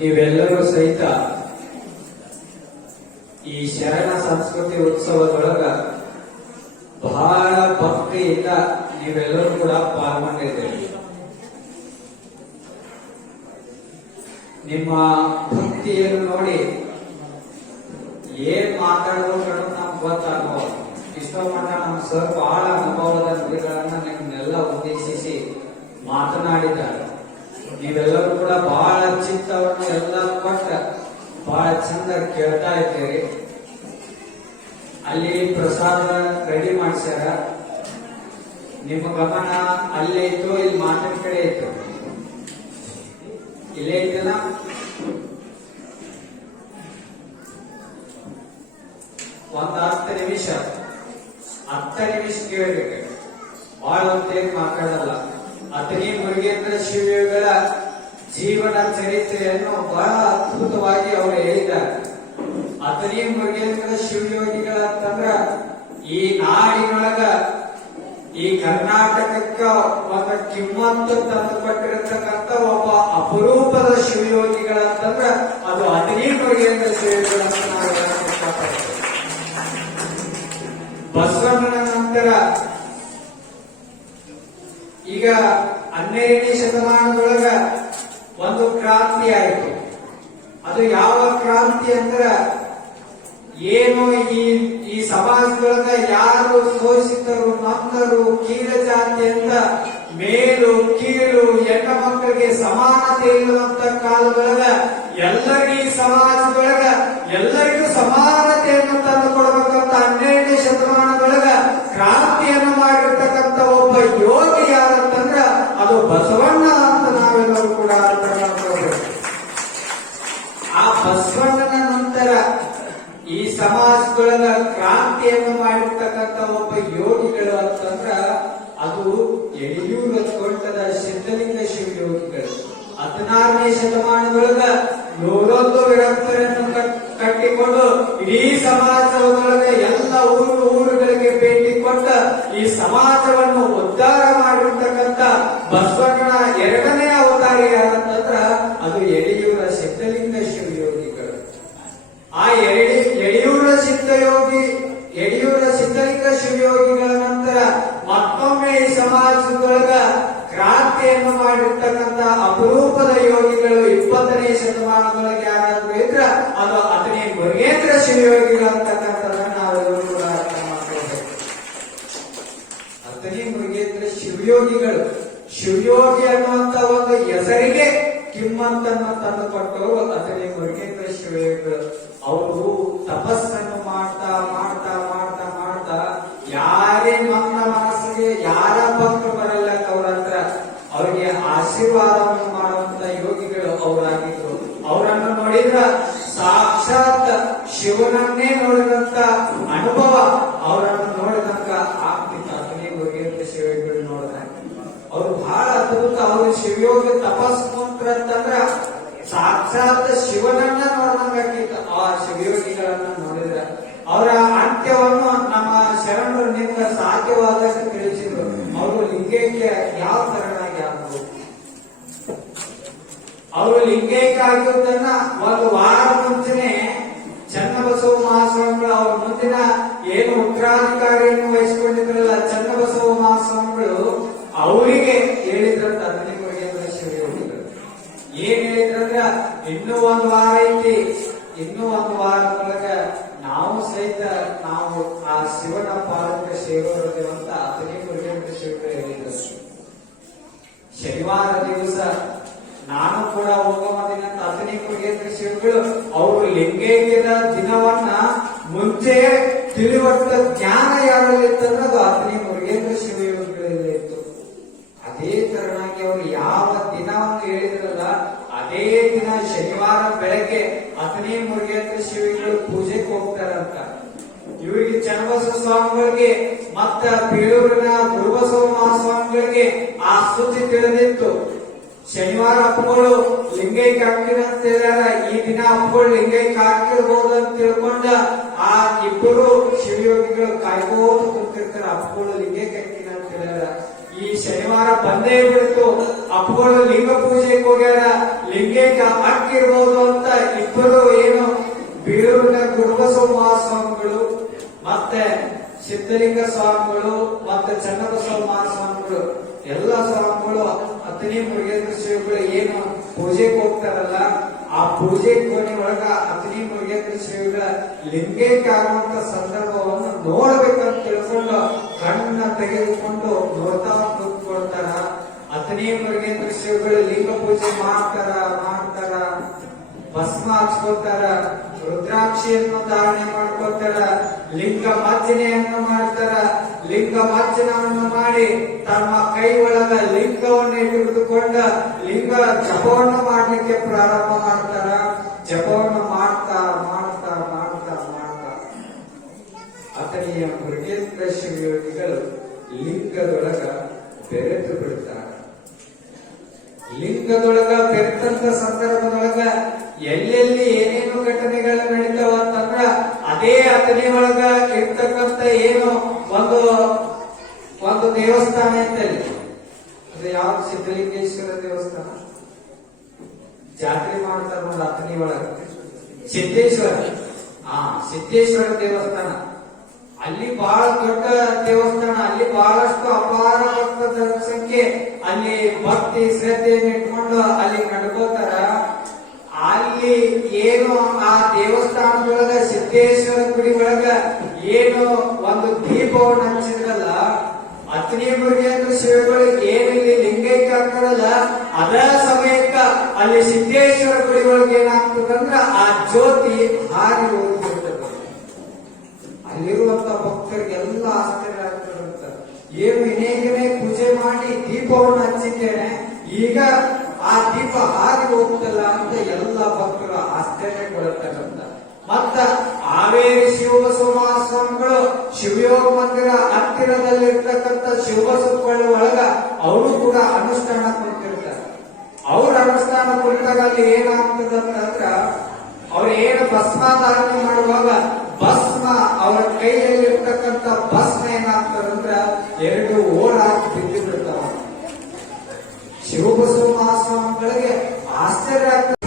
ನೀವೆಲ್ಲರೂ ಸಹಿತ ಈ ಶರಣ ಸಂಸ್ಕೃತಿ ಉತ್ಸವದೊಳಗ ಬಹಳ ಭಕ್ತಿಯಿಂದ ನೀವೆಲ್ಲರೂ ಕೂಡ ಪಾಲ್ಗೊಂಡಿದ್ದೀರಿ. ನಿಮ್ಮ ಭಕ್ತಿಯನ್ನು ನೋಡಿ ಏನ್ ಮಾತಾಡೋದು ನಮ್ಗೆ ಗೊತ್ತಾಗೋ ಇಷ್ಟೋ ಮಟ್ಟ ನಮ್ಮ ಸರ್ ಬಹಳ ಅನುಭವದ ನುಡಿಗಳನ್ನ ನಿಮ್ಮನ್ನೆಲ್ಲ ಉದ್ದೇಶಿಸಿ ಮಾತನಾಡಿದ್ದಾರೆ. ನೀವೆಲ್ಲರೂ ಕೂಡ ಬಹಳ ಚಿತ್ತವನ್ನು ಎಲ್ಲ ಕೊಟ್ಟ ಬಹಳ ಚಂದ ಕೇಳ್ತಾ ಇದ್ದೀರಿ. ಅಲ್ಲಿ ಪ್ರಸಾದ ರೆಡಿ ಮಾಡ್ಸ್ಯಾರ. ನಿಮ್ಮ ಗಮನ ಅಲ್ಲೇ ಇತ್ತು, ಇಲ್ಲಿ ಮಾತಿನ ಕಡೆ ಇತ್ತು. ಇಲ್ಲೇ ಇತ್ತಲ್ಲ, ಒಂದು 10 ನಿಮಿಷ ಕೇಳಬೇಕು. ಬಹಳ ಹೊತ್ತೇನು ಮಾತಾಡಲ್ಲ. ಅತನಿ ಮುರುಗೇಂದ್ರ ಶಿವಯೋಗಿಗಳ ಜೀವನ ಚರಿತ್ರೆಯನ್ನು ಬಹಳ ಅದ್ಭುತವಾಗಿ ಅವರು ಹೇಳಿದ್ದಾರೆ. ಅತನಿ ಮುರುಗೇಂದ್ರ ಶಿವಯೋಗಿಗಳ ಅಂತಂದ್ರ ಈ ನಾಡಿನೊಳಗ ಈ ಕರ್ನಾಟಕಕ್ಕ ಒಂದು ಕಿಮ್ಮತ್ತು ತಂದುಕೊಟ್ಟಿರತಕ್ಕಂಥ ಒಬ್ಬ ಅಪರೂಪದ ಶಿವಯೋಗಿಗಳ ಅಂತಂದ್ರ ಅದು ಅತನಿ ಮುರುಗೇಂದ್ರ ಶಿವಯೋಗಿಗಳ ಅಂತ ನಾವು ಹೇಳಕ್ಕೆ. ಬಸವಣ್ಣನ ನಂತರ ಈಗ 12ನೇ ಶತಮಾನದೊಳಗ ಒಂದು ಕ್ರಾಂತಿ ಆಯಿತು. ಅದು ಯಾವ ಕ್ರಾಂತಿ ಅಂದ್ರ ಏನು ಈ ಸಮಾಜದೊಳಗ ಯಾರು ಶೋಷಿತರು, ನೊಂದರು, ಕೀಳ ಜಾತಿ ಅಂತ ಮೇಲು ಕೀಳು ಹೆಣ್ಣು ಮಕ್ಕಳಿಗೆ ಸಮಾನತೆ ಇರುವಂತ ಕಾಲದೊಳಗ ಎಲ್ಲರಿಗೂ ಸಮಾಜದೊಳಗ ಎಲ್ಲರಿಗೂ ಸಮಾನತೆಯನ್ನು ತಂದು ಕೊಡಬೇಕಂತ 12ನೇ ಶತಮಾನದೊಳಗ ಕ್ರಾಂತಿಯನ್ನು ಮಾಡಿರ್ತಕ್ಕಂಥ ಒಬ್ಬ ಯೋಗಿ ಯಾರಂತಂದ್ರ ಅದು ಬಸವಣ್ಣ ಅಂತ ನಾವೆಲ್ಲರೂ ಕೂಡ ಅರ್ಥ ಮಾಡ್ಕೋಬೇಕು. ಆ ಬಸವಣ್ಣನ ನಂತರ ಈ ಸಮಾಜದೊಳಗ ಕ್ರಾಂತಿಯನ್ನು ಮಾಡಿರ್ತಕ್ಕಂಥ ಒಬ್ಬ ಯೋಗಿಗಳು ಅಂತಂದ್ರ ಅದು ಯಡಿಯೂರ ತೋಟದ ಸಿದ್ಧಲಿಂಗ ಶಿವಯೋಗಿಗಳು. 16ನೇ ಶತಮಾನದೊಳಗ 101 ವಿರಕ್ತರನ್ನು ಕಟ್ಟಿಕೊಂಡು ಇಡೀ ಸಮಾಜದೊಳಗ ಎಲ್ಲ ಊರುಗಳಿಗೆ ಭೇಟಿ ಕೊಟ್ಟ ಈ ಸಮಾಜವನ್ನು ಉದ್ಧಾರ ಮಾಡಿರ್ತಕ್ಕಂಥ ಬಸವಣ್ಣನ 2ನೇ ಅವತಾರ ಯಾರಂತಂದ್ರ ಅದು ಯಡಿಯೂರ ಸಿದ್ಧಲಿಂಗ ಶಿವಯೋಗಿಗಳು. ಆ ಯಡಿಯೂರ ಸಿದ್ಧಲಿಂಗ ಶಿವಯೋಗಿಗಳ ನಂತರ ಮತ್ತೊಮ್ಮೆ ಈ ಸಮಾಜದೊಳಗ ಕ್ರಾಂತಿಯನ್ನು ಮಾಡಿರ್ತಕ್ಕಂಥ ಅಪರೂಪದ ಯೋಗಿಗಳು 20ನೇ ಶತಮಾನದೊಳಗೆ ಯಾರಾದ್ರೂ ಇದ್ರ ಅದು ಅತನಿ ಮುರುಗೇಂದ್ರ ಶಿವಯೋಗಿಗಳು ಅಂತಕ್ಕಂಥದ್ದನ್ನ ನಾವೆಲ್ಲರೂ ಕೂಡ ಅರ್ಥ ಮಾಡ್ಕೋಬೇಕು. ಅತನಿ ಮುರುಗೇಂದ್ರ ಶಿವಯೋಗಿಗಳು, ಶಿವಯೋಗಿ ಅನ್ನುವಂತ ಒಂದು ಹೆಸರಿಗೆ ಕಿಮ್ಮತ್ತನ್ನು ತಂದುಕೊಟ್ಟವರು ಅತನಿ ಮುರುಗೇಂದ್ರ ಶಿವಯೋಗಿಗಳು. ಅವರು ತಪಸ್ಸನ್ನು ಮಾಡ್ತಾ ಮಾಡ್ತಾ ಮಾಡ್ತಾ ಮಾಡ್ತಾ ಯಾರೇ ಮನಸ್ಸಿಗೆ ಯಾರ ಭಕ್ತರು ಬರಲ್ಲ ಅವ್ರ ಹತ್ರ ಅವರಿಗೆ ಆಶೀರ್ವಾದವನ್ನು ಮಾಡುವಂತ ಯೋಗಿಗಳು ಅವರಾಗಿದ್ರು. ಅವರನ್ನು ನೋಡಿದ್ರ ಸಾಕ್ಷಾತ್ ಶಿವನನ್ನೇ ನೋಡಿದಂತ ಅನುಭವ ಅವರನ್ನು ನೋಡಿದಂತ ಆಗ್ತಿತ್ತು. ಅತನಿ ಮುರುಗೇಂದ್ರ ಶಿವಯೋಗಿಗಳು ನೋಡಿದ ಅವರು ಬಹಳ ಅದ್ಭುತ. ಅವರು ಶಿವಯೋಗಿ ತಪಸ್ ಮಂತ್ರ ಅಂತಂದ್ರ ಸಾಕ್ಷಾತ್ ಶಿವನನ್ನ ನೋಡಿದಂಗಾಗಿತ್ತು. ಆ ಶಿವಯೋಗಿಗಳನ್ನ ನೋಡಿದ್ರೆ ಅವರ ಅಂತ್ಯವನ್ನು ನಮ್ಮ ಶರಣರು ನಿಂದ ಸಾಧ್ಯವಾದಷ್ಟು ತಿಳಿಸಿದ್ರು. ಅವರು ಲಿಂಗೈಕ್ಯ ಯಾವ ತರನಾಗಿ ಆಗ್ಬೋದು, ಅವರು ಲಿಂಗೈಕ್ಯ ಆಗಿರುವುದನ್ನ ಒಂದು ವಾರ ಮುಂಚೆನೆ ಚನ್ನಬಸವ ಮಹಾಸ್ವಾಮಿಗಳು ಅವ್ರ ಮುಂದಿನ ಏನು ಉತ್ತರಾಧಿಕಾರಿಯನ್ನು ವಹಿಸಿಕೊಂಡಿದ್ರಲ್ಲ ಚನ್ನಬಸವ ಮಹಾಸ್ವಾಮಿಗಳು ಅವರಿಗೆ ಹೇಳಿದ್ರಂತ ಅತನಿ ಮುರುಗೇಂದ್ರ ಶಿವಯೋಗಿಗಳು. ಏನ್ ಹೇಳಿದ್ರಂದ್ರ ಇನ್ನೂ ಒಂದು ವಾರ ಐತಿ, ಇನ್ನೂ ಒಂದು ವಾರದೊಳಗ ನಾವು ಸಹಿತ ನಾವು ಆ ಶಿವನ ಪಾದಕ್ಕೆ ಸೇರೋದೇವಂತ ಅತನಿ ಮುರುಗೇಂದ್ರ ಶಿವಗಳು ಹೇಳಿದ್ರು. ಶನಿವಾರ ದಿವಸ ನಾನು ಕೂಡ ಹೋಗೋದಿನಂತ ಅತನಿ ಮುರುಗೇಂದ್ರ ಶಿವಗಳು ಅವರು ಲಿಂಗೈಕ್ಯದ ದಿನವನ್ನ ಮುಂಚೆ ತಿಳಿಯುವಂತ ಜ್ಞಾನ ಯಾರಲ್ಲಿತ್ತಂದ್ರೆ ಅದು ಅತನಿ ಮುರುಗೇಂದ್ರ ಶಿವಯೋಗಿಗಳಲ್ಲೇ ಇತ್ತು. ಅದೇ ತರನಾಗಿ ಅವರು ಯಾವ ದಿನವನ್ನು ಹೇಳಿದ್ರಲ್ಲ ಅದೇ ದಿನ ಶನಿವಾರ ಬೆಳಗ್ಗೆ ಅತನಿ ಮುರುಗೇಂದ್ರ ಶಿವಗಳು ಪೂಜೆಗೆ ಹೋಗ್ತಾರಂತ. ಇವರಿಗೆ ಚನ್ನಬಸವ ಸ್ವಾಮಿಗಳಿಗೆ ಮತ್ತ ಬೇಳೂರಿನ ಗುರುಬಸವ ಮಹಾಸ್ವಾಮಿಗಳಿಗೆ ಆ ಸುದ್ದಿ ತಿಳಿದಿತ್ತು. ಶನಿವಾರ ಅಪ್ಪಗಳು ಲಿಂಗೈಕ್ಯ ಹಾಕಿನ ಅಂತ ಹೇಳ್ಯಾರ, ಈ ದಿನ ಅಪ್ಪಗಳು ಲಿಂಗೈಕ್ಯ ಹಾಕಿರ್ಬೋದು ಅಂತ ತಿಳ್ಕೊಂಡ ಆ ಇಬ್ಬರು ಶಿವಯೋಗಿಗಳು ಕಾಯ್ಕೋತ ಕುಂತಿರ್ತಾರ. ಅಪ್ಪಗಳು ಲಿಂಗೈಕ್ಯ ಹಾಕಿನ ಅಂತ ಹೇಳ್ಯಾರ. ಈ ಶನಿವಾರ ಬಂದೇ ಬಿಡ್ತು. ಅಪ್ಪಗಳು ಲಿಂಗ ಪೂಜೆಗೆ ಹೋಗ್ಯಾರ. ಲಿಂಗೈಕ್ಯ ಅಕ್ಕಿರ್ಬೋದು ಅಂತ ಇಬ್ಬರು ಏನು ಬೀಳೂರಿನ ಗುರುಬಸವ ಮಹಾಸ್ವಾಮಿಗಳು ಮತ್ತೆ ಸಿದ್ಧಲಿಂಗ ಸ್ವಾಮಿಗಳು ಮತ್ತೆ ಚನ್ನಬಸವ ಮಹಾಸ್ವಾಮಿಗಳು ಎಲ್ಲ ಸ್ವಾಮಿಗಳು ಅತನಿ ಮುರುಗೇಂದ್ರ ಶ್ರೀಗಳು ಏನು ಪೂಜೆಗೆ ಹೋಗ್ತಾರಲ್ಲ ಆ ಪೂಜೆ ಕೋಣೆ ಒಳಗ ಅತನಿ ಮುರುಗೇಂದ್ರ ಶ್ರೀಗಳ ಲಿಂಗೈಕ್ಯ ಆಗುವಂತ ಸಂದರ್ಭವನ್ನು ನೋಡ್ಬೇಕಂತ ತಿಳ್ಕೊಂಡು ಕಣ್ಣ ತೆಗೆದುಕೊಂಡು ನೋಡ್ತಾ ಕೂತ್ಕೊಳ್ತಾರ. ಅತನಿ ಮುರುಗೇಂದ್ರ ಶ್ರೀಗಳು ಲಿಂಗ ಪೂಜೆ ಮಾಡ್ತಾರ, ಭಸ್ಮ ಹಚ್ಕೊಳ್ತಾರ, ರುದ್ರಾಕ್ಷಿಯನ್ನು ಧಾರಣೆ ಮಾಡ್ಕೊಳ್ತಾರ, ಲಿಂಗ ಮಜ್ಜನೆಯನ್ನು ಮಾಡ್ತಾರ. ಲಿಂಗ ಮಜ್ಜನವನ್ನು ಮಾಡಿ ತಮ್ಮ ಕೈ ಒಳಗ ಲಿಂಗವನ್ನು ಹಿಡಿದುಕೊಂಡ ಲಿಂಗ ಜಪವನ್ನು ಮಾಡ್ಲಿಕ್ಕೆ ಪ್ರಾರಂಭ ಮಾಡ್ತಾರ. ಜಪವನ್ನು ಮಾಡ್ತಾ ಮಾಡ್ತಾ ಮಾಡ್ತಾ ಮಾಡ್ತಾ ಅತನಿಯ ಮುರುಗೇಂದ್ರ ಶ್ರೀಗಳು ಲಿಂಗದೊಳಗ ಬೆರೆತು ಬಿಡ್ತಾರ. ಲಿಂಗದೊಳಗ ಬೆರೆತಂತ ಸಂದರ್ಭದೊಳಗ ಎಲ್ಲೆಲ್ಲಿ ಏನೇನು ಘಟನೆಗಳು ನಡೀತಾವ ಅಂತಂದ್ರ ಅದೇ ಅತನಿ ಒಳಗ ಇರ್ತಕ್ಕಂತ ಏನು ಒಂದು ದೇವಸ್ಥಾನ ಐತಲ್ಲಿ, ಅದು ಯಾವ ಸಿದ್ಧಲಿಂಗೇಶ್ವರ ದೇವಸ್ಥಾನ ಜಾತ್ರೆ ಮಾಡ್ತಾರ ನೋಡಿ ಅತನಿ ಒಳಗ ಸಿದ್ದೇಶ್ವರ. ಸಿದ್ದೇಶ್ವರ ದೇವಸ್ಥಾನ ಅಲ್ಲಿ ಬಹಳ ದೊಡ್ಡ ದೇವಸ್ಥಾನ. ಅಲ್ಲಿ ಬಹಳಷ್ಟು ಅಪಾರ ಭಕ್ತ ಜನಸಂಖ್ಯೆ ಅಲ್ಲಿ ಭಕ್ತಿ ಶ್ರದ್ಧೆಯನ್ನು ಇಟ್ಕೊಂಡು ಅಲ್ಲಿ ನಡ್ಕೋತಾರ. ಅಲ್ಲಿ ಏನು ಆ ದೇವಸ್ಥಾನದೊಳಗ ಸಿದ್ದೇಶ್ವರ ಗುಡಿ ಒಳಗ ಏನು ಒಂದು ದೀಪವನ್ನು ಹಚ್ಚಿದ್ರಲ್ಲ, ಅತನಿ ಮುರುಗೇಂದ್ರ ಶ್ರೀಗಳು ಏನಿಲ್ಲಿ ಲಿಂಗೈಕ್ಯ ಆಗ್ತಾರಲ್ಲ ಅದ ಸಮಯಕ್ಕ ಅಲ್ಲಿ ಸಿದ್ದೇಶ್ವರ ಗುಡಿ ಒಳಗೆ ಏನಾಗ್ತದಂದ್ರ ಆ ಜ್ಯೋತಿ ಹಾರಿ ಹೋಗಿರ್ತದೆ. ಅಲ್ಲಿರುವಂತ ಭಕ್ತರಿಗೆಲ್ಲ ಆಶ್ಚರ್ಯ ಆಗ್ತದಂತ, ಏನು ಇನ್ನೇಗನೇ ಪೂಜೆ ಮಾಡಿ ದೀಪವನ್ನು ಹಚ್ಚಿದ್ದೇನೆ, ಈಗ ಆ ದೀಪ ಹಾರಿ ಹೋಗ್ತಲ್ಲ ಅಂತ ಎಲ್ಲ ಭಕ್ತರು ಆಶ್ಚರ್ಯಗೊಳ್ಳುತ್ತಾರಂತ. ಮತ್ತ ಹಾವೇರಿ ಶಿವಬಸವ ಮಹಾಸ್ವಾಮಿಗಳು ಶಿವಯೋಗ ಮಂದಿರ ಹತ್ತಿರದಲ್ಲಿರ್ತಕ್ಕಂಥ ಶಿವಬಸವಗಳ ಒಳಗ ಅವರು ಕೂಡ ಅನುಷ್ಠಾನ ಕುರಿತಿರ್ತಾರೆ. ಅವ್ರ ಅನುಷ್ಠಾನ ಕುರಿತಾಗ ಅಲ್ಲಿ ಏನಾಗ್ತದಂದ್ರ ಅವ್ರು ಏನು ಭಸ್ಮಾಧಾರಣೆ ಮಾಡುವಾಗ ಭಸ್ಮ ಅವರ ಕೈಯಲ್ಲಿರ್ತಕ್ಕಂಥ ಭಸ್ಮ ಏನಾಗ್ತದಂದ್ರ ಎರಡು ಓಡಾಕಿ ಬಿದ್ದು ಬಿಡ್ತಾವ. ಶಿವಬಸವ ಮಹಾಸ್ವಾಮಿಗಳಿಗೆ ಆಶ್ಚರ್ಯ ಆಗ್ತದೆ.